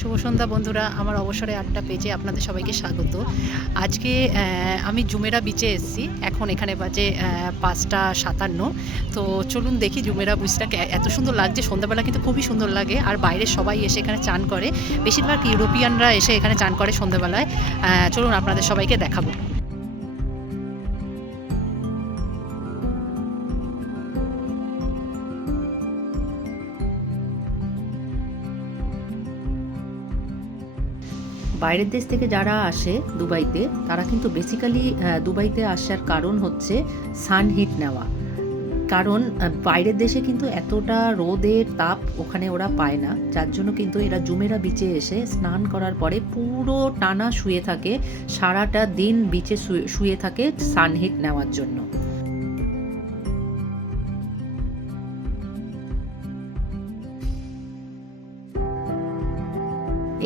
শুভ সন্ধ্যা বন্ধুরা, আমার অবসরে আটটা পেজে আপনাদের সবাইকে স্বাগত। আজকে আমি জুমেরা বিচে এসেছি, এখন এখানে বাজে পাঁচটা সাতান্ন। তো চলুন দেখি জুমেরা বিচটাকে এত সুন্দর লাগছে, সন্ধ্যাবেলা কিন্তু খুবই সুন্দর লাগে, আর বাইরে সবাই এসে এখানে চান করে। বেশিরভাগ ইউরোপিয়ানরা এসে এখানে চান করে সন্ধ্যাবেলায়। চলুন আপনাদের সবাইকে দেখাবো। বাইরের দেশ থেকে যারা আসে দুবাইতে, তারা কিন্তু বেসিক্যালি দুবাইতে আসার কারণ হচ্ছে সানহিট নেওয়া। কারণ বাইরের দেশে কিন্তু এতটা রোদের তাপ ওখানে ওরা পায় না। যার জন্য কিন্তু এরা জুমেরা বিচে এসে স্নান করার পরে পুরো টানা শুয়ে থাকে, সারাটা দিন বিচে শুয়ে- শুয়ে থাকে সানহিট নেওয়ার জন্য।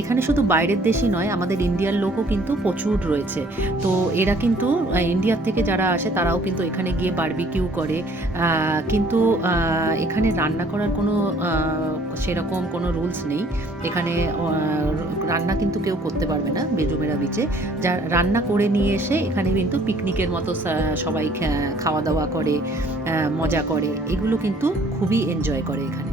এখানে শুধু বাইরের দেশই নয়, আমাদের ইন্ডিয়ার লোকও কিন্তু প্রচুর রয়েছে। তো এরা কিন্তু ইন্ডিয়ার থেকে যারা আসে তারাও কিন্তু এখানে গিয়ে বারবিকিউ করে। কিন্তু এখানে রান্না করার কোনো সেরকম কোনো রুলস নেই। এখানে রান্না কিন্তু কেউ করতে পারবে না বেজুমেরা বিচে যা রান্না করে নিয়ে এসে এখানে কিন্তু পিকনিকের মতো সবাই খাওয়া দাওয়া করে মজা করে। এগুলো কিন্তু খুবই এনজয় করে এখানে।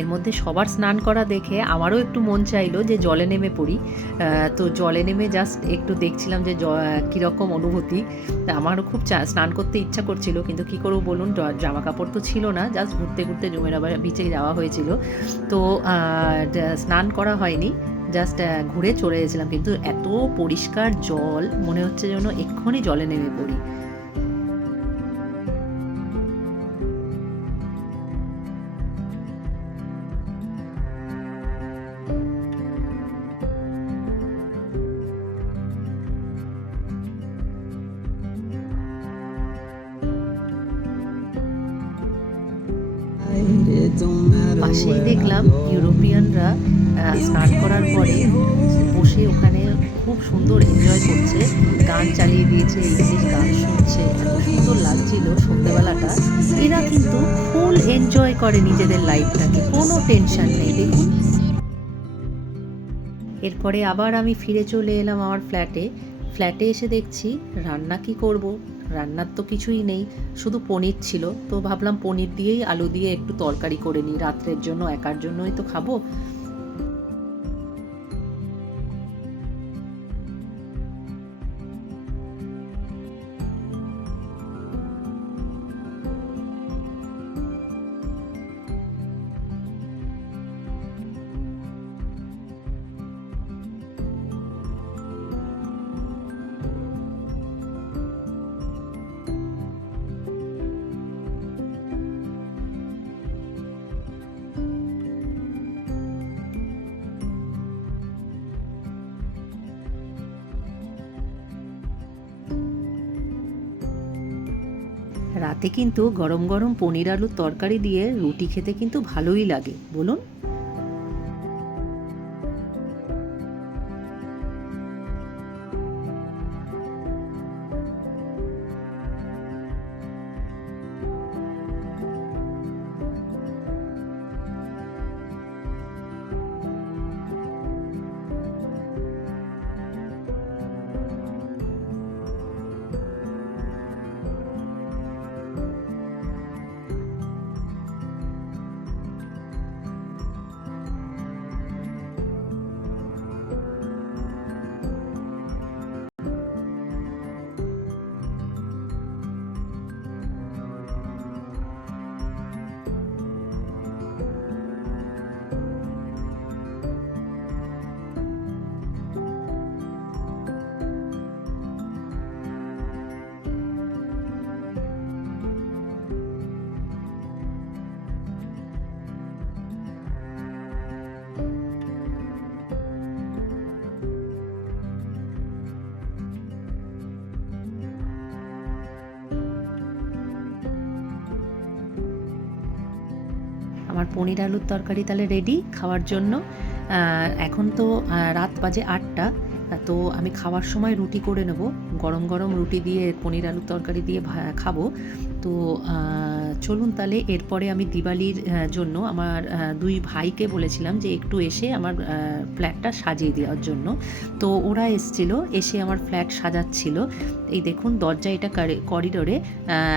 এর মধ্যে সবার স্নান করা দেখে আমারও একটু মন চাইলো যে জলে নেমে পড়ি। তো জলে নেমে জাস্ট একটু দেখছিলাম যে কীরকম অনুভূতি। আমারও খুব স্নান করতে ইচ্ছা করছিল, কিন্তু কি করব বলুন জামা কাপড় তো ছিল না জাস্ট ঘুরতে ঘুরতে জমের আবার বিচে যাওয়া হয়েছিল। তো স্নান করা হয়নি জাস্ট ঘুরে চলে গেছিলাম কিন্তু এত পরিষ্কার জল, মনে হচ্ছে যেন এক্ষুনি জলে নেমে পড়ি। পাশেই দেখলাম ইউরোপিয়ানরা স্নান করার পরে বসে ওখানে খুব সুন্দর এনজয় করছে, গান চালিয়ে দিয়েছে ইংলিশ গান শুনছে, এত সুন্দর লাগছিল সন্ধ্যেবেলাটা এরা কিন্তু ফুল এনজয় করে নিজেদের লাইফটাকে কোনো টেনশন নেই, দেখুন। এরপরে আবার আমি ফিরে চলে এলাম আমার ফ্ল্যাটে ফ্ল্যাটে এসে দেখছি রান্না কি করব। রান্নার তো কিছুই নেই, শুধু পনির ছিল। তো ভাবলাম পনির দিয়েই আলু দিয়ে একটু তরকারি করে নিই। রাত্রের জন্য, একার জন্যই তো খাব। রাতে কিন্তু গরম গরম পনির আলুর তরকারি দিয়ে রুটি খেতে কিন্তু ভালোই লাগে। বলুন? আমার পনির আলুর তরকারি তাহলে রেডি খাওয়ার জন্য। এখন তো রাত বাজে আটটা, তো আমি খাওয়ার সময় রুটি করে নেব। গরম গরম রুটি দিয়ে পনির আলুর তরকারি দিয়ে ভা- খাব। তো চলুন তাহলে এরপরে আমি দিওয়ালির জন্য আমার দুই ভাইকে বলেছিলাম যে একটু এসে আমার ফ্ল্যাটটা সাজিয়ে দেওয়ার জন্য। তো ওরা এসছিল এসে আমার ফ্ল্যাট সাজাচ্ছিল। এই দেখুন দরজা এটা করিডোরে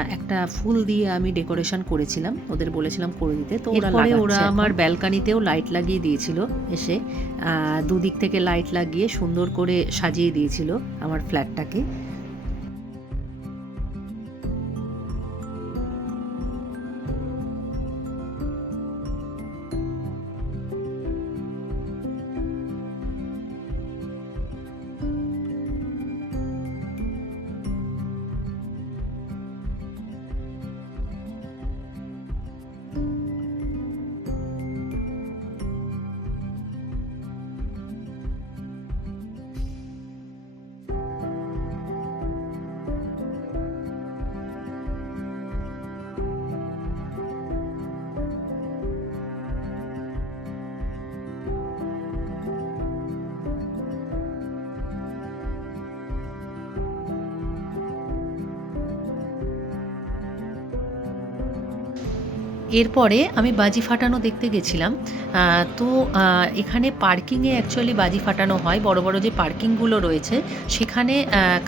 একটা ফুল দিয়ে আমি ডেকোরেশন করেছিলাম। ওদের বলেছিলাম করে দিতে। তো ওরা এরপরে ওরা আমার। ব্যালকানিতেও লাইট লাগিয়ে দিয়েছিল এসে। দুদিক থেকে লাইট লাগিয়ে সুন্দর করে সাজিয়ে দিয়েছিল আমার ফ্ল্যাটটাকে। এরপরে আমি বাজি ফাটানো দেখতে গেছিলাম। তো এখানে পার্কিংয়ে অ্যাকচুয়ালি বাজি ফাটানো হয়। বড় বড় যে পার্কিংগুলো রয়েছে, সেখানে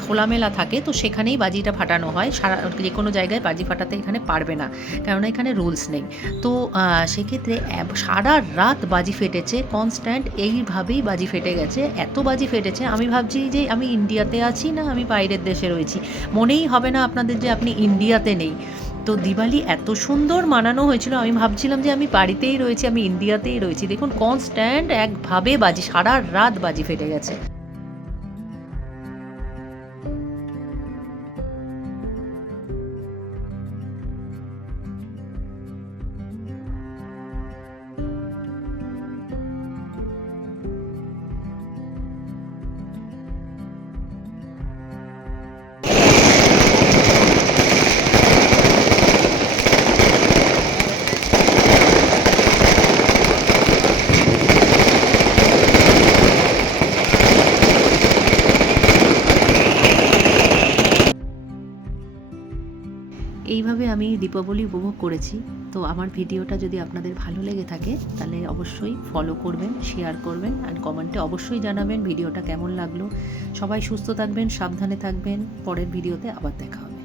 খোলামেলা থাকে। তো সেখানেই বাজিটা ফাটানো হয়। সারা যে কোনো জায়গায় বাজি ফাটাতে এখানে পারবে না। কেননা এখানে রুলস নেই। তো সেক্ষেত্রে সারা রাত বাজি ফেটেছে। কনস্ট্যান্ট এইভাবেই বাজি ফেটে গেছে। এত বাজি ফেটেছে, আমি ভাবছি যে আমি ইন্ডিয়াতে আছি না, আমি বাইরের দেশে রয়েছি। মনেই হবে না আপনাদের যে আপনি ইন্ডিয়াতে নেই। তো দিওয়ালি এত সুন্দর মানানো হয়েছিল। আমি ভাবছিলাম যে আমি বাড়িতেই রয়েছি, আমি ইন্ডিয়াতেই রয়েছি। দেখুন কনস্ট্যান্ট একভাবে বাজি, সারা রাত বাজি ফেটে গেছে। এইভাবে আমি দীপাবলি উপভোগ করেছি। তো আমার ভিডিওটা যদি আপনাদের ভালো লেগে থাকে, তাহলে অবশ্যই ফলো করবেন শেয়ার করবেন আর কমেন্টে অবশ্যই জানাবেন ভিডিওটা কেমন লাগল। সবাই সুস্থ থাকবেন, সাবধানে থাকবেন। পরের ভিডিওতে আবার দেখা হবে।